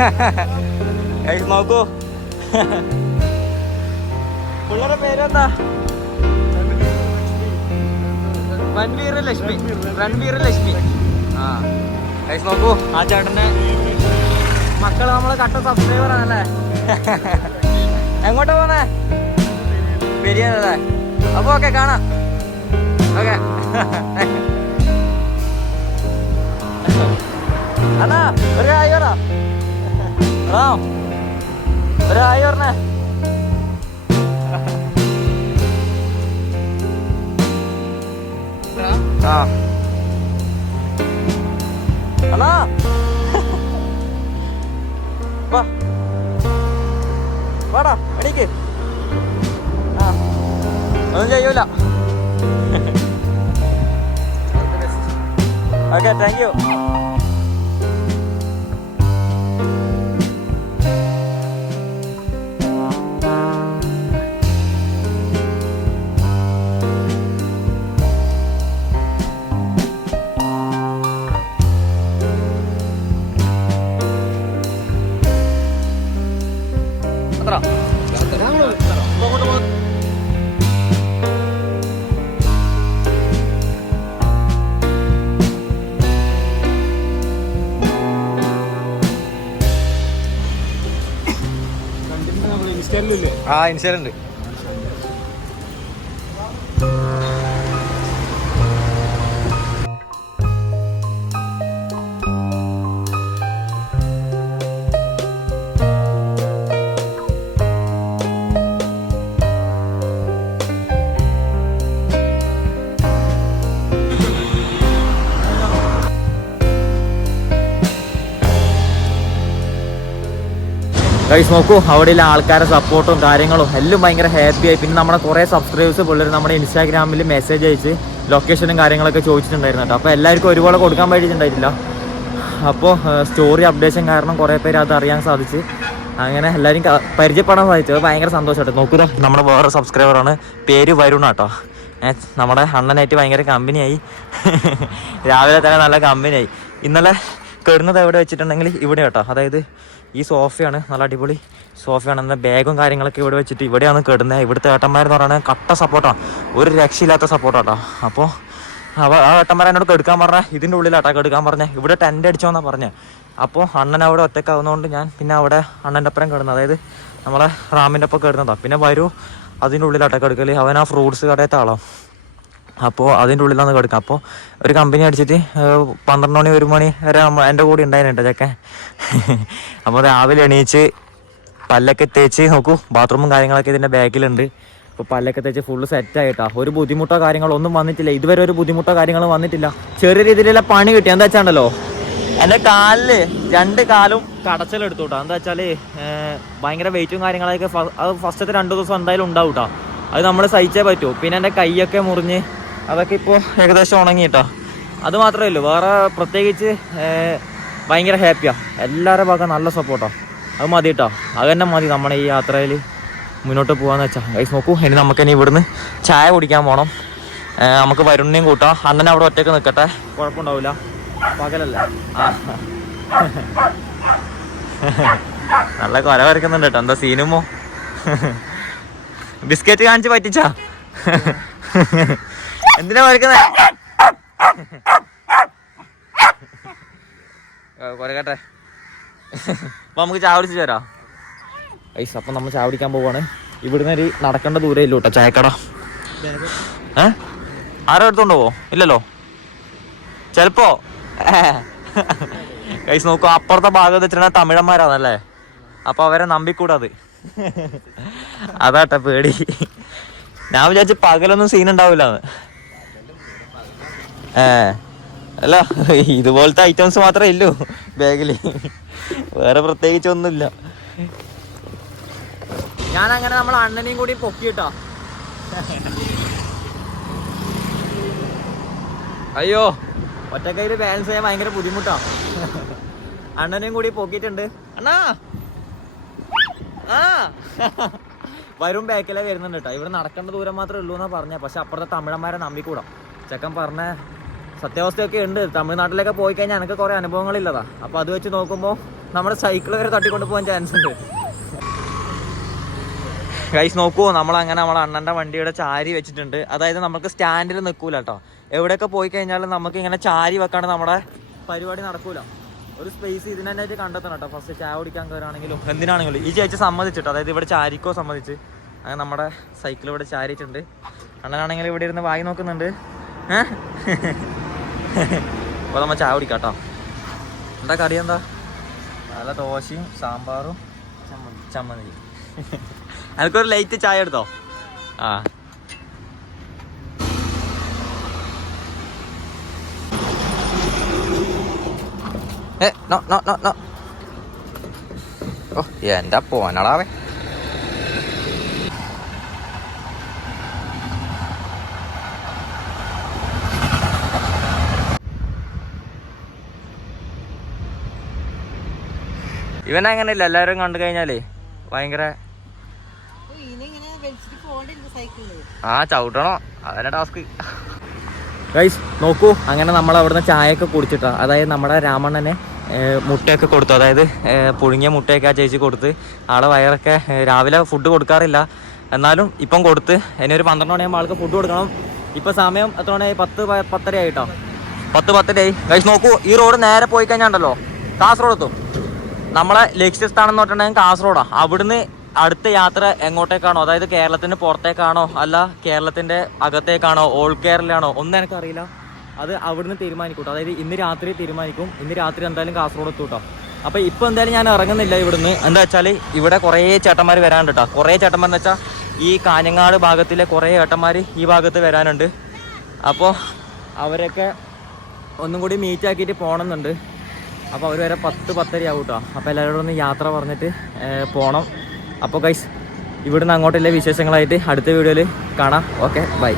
നോക്കൂ. പിള്ളേരെ പേരെന്താ? രൺവീർ ലക്ഷ്മി. രൺവീർ ലക്ഷ്മി. ആ. ഗൈസ് നോക്കൂ. ആ ചേട്ടന്റെ മക്കൾ നമ്മളെ കട്ട സബ്സ്ക്രൈബർ ആണല്ലേ? എങ്ങോട്ടാ പോന്നെ? പെരിയതല്ലേ അപ്പൊ ഓക്കെ കാണാം. ഓക്കെ അണ്ണാ ഒരു പറ. ആ. ഒരു ഹായ് പറഞ്ഞേ. ആ. അണ്ണാ. വാ. വാടാ എണീക്ക്. ആ. ഒന്നും ചെയ്യൂല. ഓക്കെ താങ്ക് യു ആ ഇൻഷുറൻസ് ഗൈസ് നോക്കൂ അവിടെയുള്ള ആൾക്കാരുടെ സപ്പോർട്ടും കാര്യങ്ങളും എല്ലാം ഭയങ്കര ഹാപ്പി ആയി. പിന്നെ നമ്മുടെ കുറേ സബ്സ്ക്രൈബേഴ്സ് പിള്ളേർ നമ്മുടെ ഇൻസ്റ്റാഗ്രാമിൽ മെസ്സേജ് അയച്ച് ലൊക്കേഷനും കാര്യങ്ങളൊക്കെ ചോദിച്ചിട്ടുണ്ടായിരുന്നു അപ്പോൾ എല്ലാവർക്കും ഒരുപോലെ കൊടുക്കാൻ പറ്റിയിട്ടുണ്ടായിട്ടില്ല. അപ്പോൾ സ്റ്റോറി അപ്ഡേഷൻ കാരണം കുറേ പേര് അത് അറിയാൻ സാധിച്ച്. അങ്ങനെ എല്ലാവരും പരിചയപ്പെടാൻ സാധിച്ചത് ഭയങ്കര സന്തോഷമായിട്ട് നോക്കൂ നമ്മുടെ വേറെ സബ്സ്ക്രൈബറാണ് പേര് വരുണ കേട്ടോ. നമ്മുടെ അണ്ണനായിട്ട് ഭയങ്കര കമ്പനിയായി രാവിലെ തന്നെ നല്ല കമ്പനിയായി ഇന്നലെ കെടുന്നത് എവിടെ വെച്ചിട്ടുണ്ടെങ്കിൽ ഇവിടെ കേട്ടോ. അതായത് ഈ സോഫയാണ്. നല്ല അടിപൊളി സോഫയാണ്. എന്നാൽ ബാഗും കാര്യങ്ങളൊക്കെ ഇവിടെ വെച്ചിട്ട് ഇവിടെയാണ് കെടുന്നത് ഇവിടുത്തെ ഏട്ടന്മാരെന്ന് പറയുന്നത് കട്ട സപ്പോർട്ടാണ് ഒരു രക്ഷയില്ലാത്ത സപ്പോർട്ടാട്ടോ. അപ്പോൾ അവ ആ ഏട്ടന്മാരെ എന്നോട് കെടുക്കാൻ പറഞ്ഞ ഇതിന്റെ ഉള്ളിലാട്ടാ കെടുക്കാൻ പറഞ്ഞ. ഇവിടെ ടെന്റ് അടിച്ചോന്നാ പറഞ്ഞത് അപ്പോൾ അണ്ണൻ അവിടെ ഒറ്റയ്ക്ക് ഒറ്റക്കാവുന്നതുകൊണ്ട് ഞാൻ പിന്നെ അവിടെ അണ്ണന്റെ അപ്പുറം കിടന്നത് അതായത് നമ്മളെ റാമിന്റെ ഒപ്പം കിടന്നതാണ് പിന്നെ വരൂ അതിന്റെ ഉള്ളിലാട്ടാ കെടുക്കൽ അവൻ ആ ഫ്രൂട്ട്സ് കടയത്തെ ആളോ. അപ്പോൾ അതിന്റെ ഉള്ളിലാണ് കിടക്കുക അപ്പോൾ ഒരു കമ്പനി അടിച്ചിട്ട് പന്ത്രണ്ട് മണി ഒരു മണി വരെ എന്റെ കൂടെ ഉണ്ടായിരുന്നു കേട്ടോ ചെക്കൻ. അപ്പോൾ രാവിലെ എണീച്ച് പല്ലൊക്കെ തേച്ച് നോക്കൂ. ബാത്റൂമും കാര്യങ്ങളൊക്കെ ഇതിന്റെ ബാക്കിലുണ്ട്. അപ്പോൾ പല്ലൊക്കെ തേച്ച് ഫുള്ള് സെറ്റായിട്ടാ ഒരു ബുദ്ധിമുട്ടോ കാര്യങ്ങളോ ഒന്നും വന്നിട്ടില്ല. ഇതുവരെ ഒരു ബുദ്ധിമുട്ടോ കാര്യങ്ങളോ വന്നിട്ടില്ല. ചെറിയ രീതിയിലുള്ള പണി കിട്ടി. എന്താ വെച്ചാണ്ടല്ലോ? എന്റെ കാലിൽ രണ്ട് കാലും കടച്ചലെടുത്തു കേട്ടോ എന്താ വെച്ചാൽ ഭയങ്കര വെയിറ്റും കാര്യങ്ങളൊക്കെ അത് ഫസ്റ്റത്തെ രണ്ട് ദിവസം എന്തായാലും ഉണ്ടാവും കേട്ടോ അത് നമ്മൾ സഹിച്ചേ പറ്റൂ. പിന്നെ എന്റെ കൈയൊക്കെ മുറിഞ്ഞ് അതൊക്കെ ഇപ്പോൾ ഏകദേശം ഉണങ്ങി കേട്ടോ അത് മാത്രമേ ഉള്ളൂ. വേറെ പ്രത്യേകിച്ച് ഭയങ്കര ഹാപ്പിയാണ് എല്ലാവരുടെ ഭാഗം നല്ല സപ്പോർട്ടാണ് അത് മതി കേട്ടോ അത് തന്നെ മതി നമ്മുടെ ഈ യാത്രയിൽ മുന്നോട്ട് പോകാന്ന് വെച്ചാൽ ഗൈസ് നോക്കൂ. ഇനി നമുക്ക് ഇനി ഇവിടുന്ന് ചായ കുടിക്കാൻ പോകണം നമുക്ക് വരുണിനെയും കൂട്ടാം. അന്നെ അവിടെ ഒറ്റയ്ക്ക് നിൽക്കട്ടെ കുഴപ്പമുണ്ടാവില്ല പകലല്ല? ആ. നല്ല കൊല വരക്കുന്നുണ്ട് കേട്ടോ എന്താ സീനുമോ ബിസ്ക്കറ്റ് കാണിച്ച് പറ്റിച്ചാ? എന്തിനാ വരക്കുന്നത് കൊരകട്ടെ അപ്പൊ നമുക്ക് ചാവടിച്ച് തരാം ഐസ് അപ്പം നമ്മൾ ചാവടിക്കാൻ പോവാണ്. ഇവിടുന്ന് ഒരു നടക്കേണ്ട ദൂരം ഇല്ല കേട്ടോ ചായക്കട. ആരോ എടുത്തോണ്ട് പോവോ? ഇല്ലല്ലോ. ചെലപ്പോ. കൈസ് നോക്കൂ അപ്പുറത്തെ ഭാഗം വെച്ചിട്ടുണ്ടെങ്കിൽ തമിഴന്മാരാണല്ലേ? അപ്പൊ അവരെ നമ്പിക്കൂടാത്. അതാട്ടെ പേടി. ഞാൻ വിചാരിച്ചു പകലൊന്നും സീൻ ഉണ്ടാവില്ലാന്ന്. അല്ല ഇതുപോലത്തെ ഐറ്റംസ് മാത്രമേ ഇല്ലൂ. ബാഗിൽ. വേറെ പ്രത്യേകിച്ച് ഒന്നുമില്ല ഞാൻ അങ്ങനെ നമ്മൾ അണ്ണനെയും കൂടി പൊക്കിട്ടോ അയ്യോ ഒറ്റക്കൈയിൽ ബാലൻസ് ചെയ്യാൻ ഭയങ്കര ബുദ്ധിമുട്ടാ. അണ്ണനെയും കൂടി പൊക്കിയിട്ടുണ്ട്. അണ്ണാ! ആ. വരും ബാക്കിലേ വരുന്നുണ്ട് കേട്ടോ. ഇവിടെ നടക്കേണ്ട ദൂരം മാത്രമേ ഉള്ളൂ എന്നാ പറഞ്ഞ. പക്ഷെ അപ്പുറത്തെ തമിഴന്മാരെ നമ്പിക്കൂടാം. ചെക്കൻ പറഞ്ഞ സത്യാവസ്ഥയൊക്കെ ഉണ്ട് തമിഴ്നാട്ടിലൊക്കെ പോയി കഴിഞ്ഞാൽ എനിക്ക് കുറേ അനുഭവങ്ങളില്ലതാ. അപ്പോൾ അത് വെച്ച് നോക്കുമ്പോൾ നമ്മുടെ സൈക്കിൾ വരെ തട്ടിക്കൊണ്ട് പോകാൻ ചാൻസ് ഉണ്ട്. ഗൈസ് നോക്കൂ നമ്മൾ അങ്ങനെ നമ്മളെ അണ്ണന്റെ വണ്ടിയുടെ ചാരി വെച്ചിട്ടുണ്ട്. അതായത് നമുക്ക് സ്റ്റാൻഡിൽ നിൽക്കൂല കേട്ടോ എവിടെയൊക്കെ പോയി കഴിഞ്ഞാലും നമുക്ക് ഇങ്ങനെ ചാരി വെക്കാണ്ട് നമ്മുടെ പരിപാടി നടക്കൂല. ഒരു സ്പേസ് ഇതിനായിട്ട് കണ്ടെത്തണം കേട്ടോ ഫസ്റ്റ് ചായ കുടിക്കാൻ കയറാണെങ്കിലും എന്തിനാണെങ്കിലും. ഈ ചേച്ചി സമ്മതിച്ചിട്ടോ അതായത് ഇവിടെ ചാരിക്കോ സമ്മതിച്ച്. അങ്ങനെ നമ്മുടെ സൈക്കിൾ ഇവിടെ ചാരിയിട്ടുണ്ട്. അണ്ണനാണെങ്കിൽ ഇവിടെ ഇരുന്ന് വായി നോക്കുന്നുണ്ട്. ഏഹ് അപ്പോൾ നമ്മൾ ചായ കുടിക്കാം കേട്ടോ എന്താ കറി എന്താ? നല്ല ദോശയും സാമ്പാറും ചമ്മന്തി. എനിക്കൊരു ലൈറ്റ് ചായ എടുത്തോ? ആ. ഏ നോ നോ നോ നോ. ഓ എന്താ പോനടാവേ ഇവൻ അങ്ങനെയല്ല എല്ലാവരും കണ്ടു കഴിഞ്ഞാലേ ഭയങ്കര ആ ചവിട്ടണോ. അതന്നെ ടാസ്ക് ഗൈസ് നോക്കൂ. അങ്ങനെ നമ്മൾ അവിടുന്ന് ചായയൊക്കെ കുടിച്ചിട്ടോ. അതായത് നമ്മുടെ രാമണ്ണനെ മുട്ടയൊക്കെ കൊടുത്തു. അതായത് പുഴുങ്ങിയ മുട്ടയൊക്കെ ആ ചേച്ചി കൊടുത്ത്. ആളെ വയറൊക്കെ രാവിലെ ഫുഡ് കൊടുക്കാറില്ല. എന്നാലും ഇപ്പം കൊടുത്ത്. ഇനി ഒരു പന്ത്രണ്ട് മണിയാകുമ്പോൾ ആൾക്ക് ഫുഡ് കൊടുക്കണം. ഇപ്പം സമയം എത്ര മണിയായി? പത്ത് പത്തര ആയിട്ടോ പത്ത് പത്തരയായി. ഗൈസ് നോക്കൂ. ഈ റോഡ് നേരെ പോയി കഴിഞ്ഞാണ്ടല്ലോ. കാസർഗോഡ് എത്തും. നമ്മളെ ലക്ഷ്യസ്ഥാനം എന്ന് പറഞ്ഞിട്ടുണ്ടെങ്കിൽ കാസർഗോഡാ. അവിടുന്ന് അടുത്ത യാത്ര എങ്ങോട്ടേക്കാണോ? അതായത് കേരളത്തിന് പുറത്തേക്കാണോ? അല്ല കേരളത്തിന്റെ അകത്തേക്കാണോ? ഓൾ കേരളയാണോ ഒന്നും എനിക്കറിയില്ല. അത് അവിടുന്ന് തീരുമാനിക്കൂട്ടോ. അതായത് ഇന്ന് രാത്രി തീരുമാനിക്കും. ഇന്ന് രാത്രി എന്തായാലും കാസർഗോഡ് എത്തൂട്ടോ. അപ്പോൾ അപ്പൊ ഇപ്പൊ എന്തായാലും ഞാൻ ഇറങ്ങുന്നില്ല ഇവിടുന്ന്. എന്താ വെച്ചാൽ ഇവിടെ കുറേ ചേട്ടന്മാർ വരാനുണ്ട് കേട്ടോ കുറേ ചേട്ടന്മാർ എന്ന് വെച്ചാൽ ഈ കാഞ്ഞങ്ങാട് ഭാഗത്തിലെ കുറേ ഏട്ടന്മാർ ഈ ഭാഗത്ത് വരാനുണ്ട്. അപ്പോൾ അവരൊക്കെ ഒന്നും കൂടി മീറ്റ് ആക്കിയിട്ട് പോകണമെന്നുണ്ട് അപ്പോൾ അവർ വരെ പത്ത് പത്തര ആവും കേട്ടോ അപ്പോൾ എല്ലാവരോടും ഒന്ന് യാത്ര പറഞ്ഞിട്ട് പോണം. അപ്പോൾ ഗൈസ് ഇവിടുന്ന് അങ്ങോട്ടുള്ള വിശേഷങ്ങളായിട്ട് അടുത്ത വീഡിയോയിൽ കാണാം. Okay bye